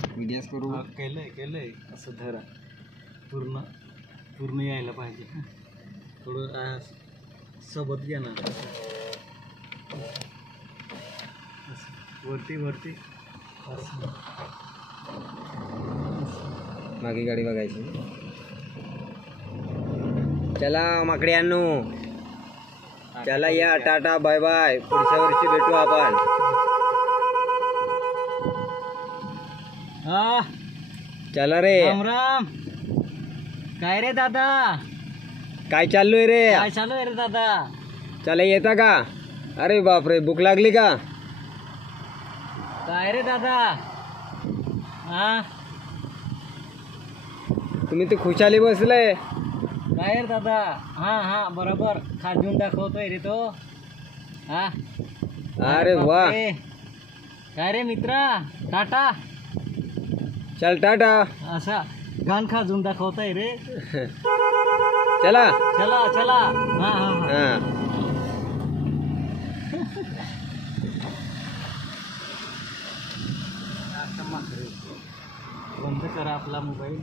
Videos करू. केलंय असं धरा. पूर्ण यायला पाहिजे. थोडं सोबत घेणार. वरती मागे गाडी बघायची. चला माकड्यांनो, चला या, टाटा बाय बाय. पुढच्या वर्षी भेटू आपण. चला रे. राम राम. काय रे दादा, काय चाललोय रे? काय चालू आहे रे दादा? चला येता का? अरे बापरे, भूक लागली का? काय रे दादा? तुम्ही ते खुशाली बसले. काय रे दादा? हा बरोबर. खात घेऊन दाखवतोय रे तो. अरे वा. काय रे मित्रा, टाटा. चल टाटा. असा घाण खाजून दाखवताय रे. चला चला. हा. बंद करा आपला मोबाईल.